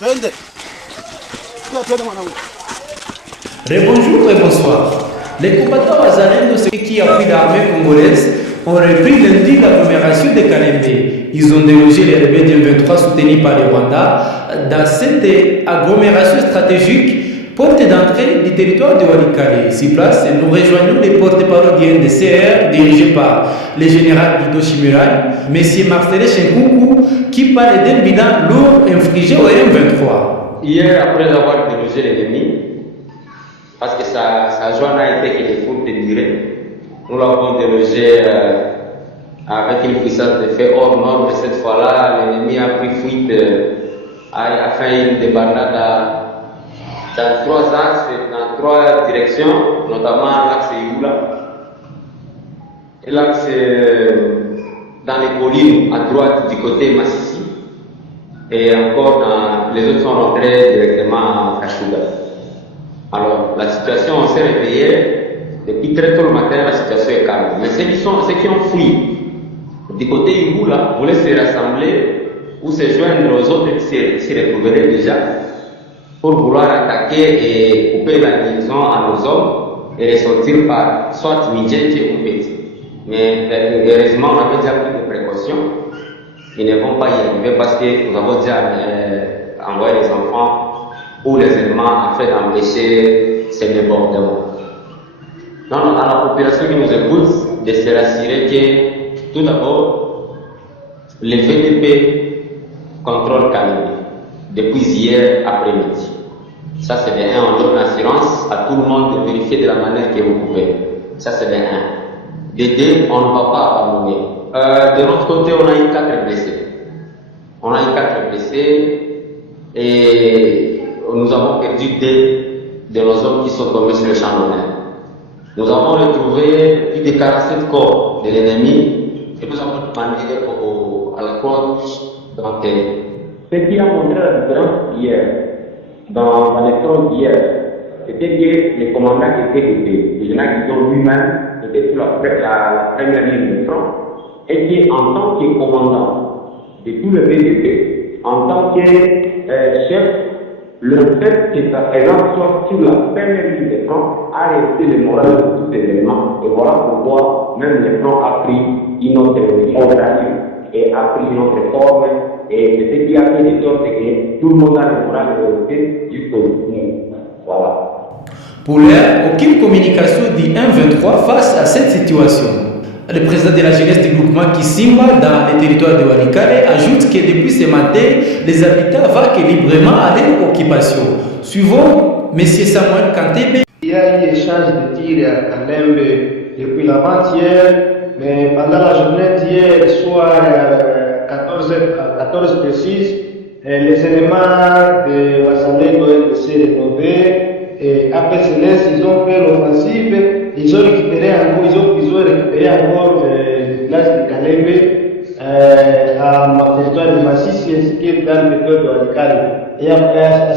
Bonjour et bonsoir. Les combattants wazalendo, ceux qui appuient l'armée congolaise, ont repris lundi l'agglomération de Kalembe. Ils ont délogé les rebelles du 23 soutenus par le Rwanda dans cette agglomération stratégique, porte d'entrée du territoire de Walikale. Sur place, nous rejoignons les porte-parole du NDCR dirigés par le général Guido Chimirai, M. Marcel Chenkoukou, qui parle d'un bilan lourd infligé au M23. Hier, après avoir délogé l'ennemi, parce que sa joie n'a été que les fautes de durée, nous l'avons délogé avec une puissance de fait hors norme, mais cette fois-là, l'ennemi a pris fuite, a fait une débandade dans 3 axes, dans 3 directions, notamment l'axe Igoula, et l'axe dans les collines à droite du côté Massissi, et encore les autres sont rentrés directement à Kashuga. Alors, la situation, on s'est réveillé, depuis très tôt le matin, la situation est calme. Mais ceux qui ont fui du côté Igoula voulaient se rassembler ou se joindre aux autres qui s'y retrouvaient déjà pour vouloir attaquer et couper la liaison à nos hommes et ressortir par soit Midjeti ou Petit. Mais heureusement, on avait déjà pris des précautions. Ils ne vont pas y arriver parce que nous avons déjà envoyé les enfants ou les éléments afin d'empêcher ces débordements. Donc, à la population qui nous écoute, de se rassurer que tout d'abord, le VDP contrôle Kalembe depuis hier après-midi. Ça, c'est de 1. On donne l'assurance à tout le monde de vérifier de la manière que vous pouvez. Ça, c'est de 1. De 2, on ne va pas abandonner. De notre côté, on a eu 4 blessés. On a eu 4 blessés et nous avons perdu 2 de nos hommes qui sont tombés sur le champ d'honneur. Nous avons retrouvé plus de 47 corps de l'ennemi et nous avons demandé à la côte d'enterrer. Ce qui a montré la différence hier, dans la leçon d'hier, c'était que le commandant était le général Guidon lui-même était sur la première ligne de front et qui, en tant que commandant de tout le BDP, en tant que chef, le fait que sa présence soit sur la première ligne de front a resté le moral de tous ces éléments. Et voilà pourquoi même le front a pris une autre orientation et a pris une autre forme. Et c'est ce qui a fait de sorte que tout le monde a le moral de rester jusqu'au bout. Voilà. Pour l'heure, aucune communication du 1-23 face à cette situation. Le président de la jeunesse du groupement Kisimba dans les territoires de Walikale ajoute que depuis ce matin, les habitants vaquent librement à leur occupation. Suivons M. Samuel Kantebe. Il y a eu échange de tirs à Kalembe depuis l'avant-hier, mais pendant la journée d'hier, soit à 14 précises, les éléments de Wassalendo ont été rénovés et APCLS, ils ont fait l'offensive, ils ont récupéré encore le village de Kalembe à ma territoire de Massissi ainsi que dans le territoire de Walikale. Et après, à la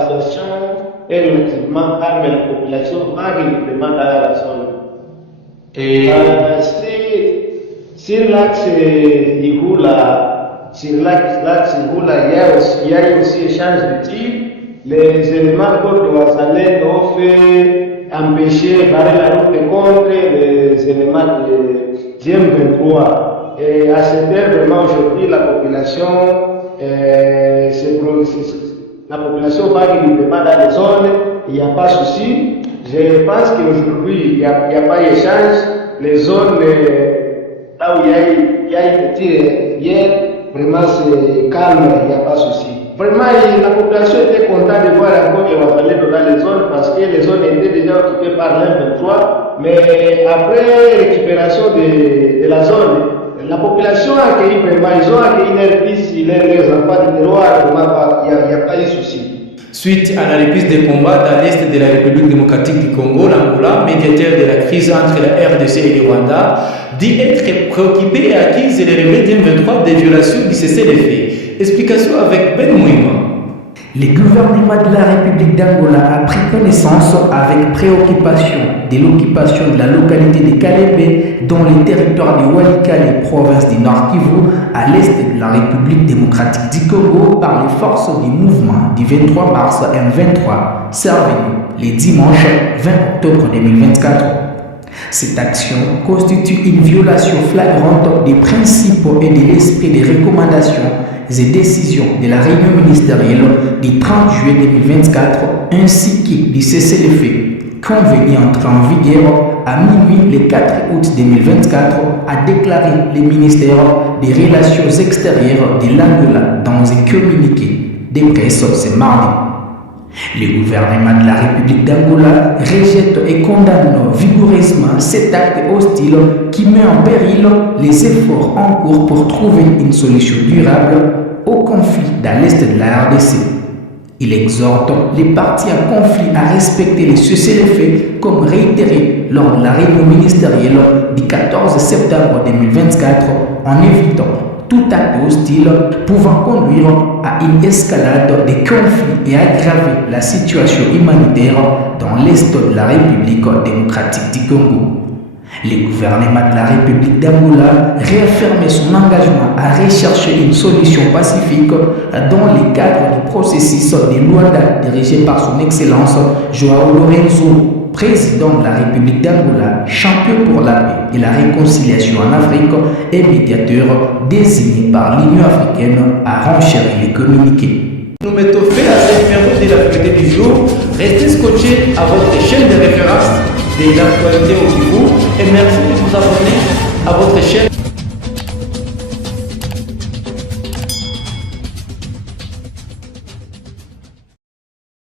situation est relativement calme, la population va régulièrement dans la zone. Et sur l'axe Igoula, il y a eu aussi échange de tirs. Les éléments de Wassalendo ont fait empêcher, barrer la route contre les éléments de GM23. Et à cette heure, vraiment aujourd'hui, la population va librement dans les zones, il n'y a pas de souci. Je pense qu'aujourd'hui, il n'y a pas d'échange. Les zones là où il y a eu des tirs hier, vraiment c'est calme, il n'y a pas de souci. Vraiment, la population était contente de voir encore les Wassalendo dans les zones parce que les zones étaient déjà occupées par l'M23. Mais après récupération de la zone, la population a accueilli vraiment, ils ont accueilli leurs fils, leurs enfants de terroir, vraiment, il n'y a pas eu de souci. Suite à la reprise des combats dans l'est de la République démocratique du Congo, l'Angola, médiateur de la crise entre la RDC et le Rwanda, dit être préoccupé et accuse les rebelles du 23 des violations du cessez-le-feu. Explication avec Ben Mouima. Le gouvernement de la République d'Angola a pris connaissance avec préoccupation de l'occupation de la localité de Kalembe dans les territoires de Walikale et province du Nord Kivu à l'est de la République démocratique du Congo par les forces du mouvement du 23 mars M23 survenu le dimanche 20 octobre 2024. Cette action constitue une violation flagrante des principes et de l'esprit des recommandations et décisions de la réunion ministérielle du 30 juillet 2024 ainsi que du cessez-le-feu convenu entrer en vigueur à minuit le 4 août 2024, a déclaré le ministère des Relations extérieures de l'Angola dans un communiqué de presse ce mardi. Le gouvernement de la République d'Angola rejette et condamne vigoureusement cet acte hostile qui met en péril les efforts en cours pour trouver une solution durable au conflit dans l'est de la RDC. Il exhorte les parties en conflit à respecter les cessez-le-feu comme réitéré lors de la réunion ministérielle du 14 septembre 2024 en évitant tout acte hostile pouvant conduire à une escalade des conflits et aggraver la situation humanitaire dans l'est de la République démocratique du Congo. Le gouvernement de la République d'Angola réaffirme son engagement à rechercher une solution pacifique dans le cadre du processus de Luanda dirigé par son Excellence João Lourenço, président de la République d'Angola, champion pour la paix et la réconciliation en Afrique et médiateur désigné par l'Union africaine, a renchéri les communiqués. Nous mettons fin à cette période de l'actualité du jour. Restez scotchés à votre chaîne de référence de l'actualité au Kivu et merci de vous abonner à votre chaîne.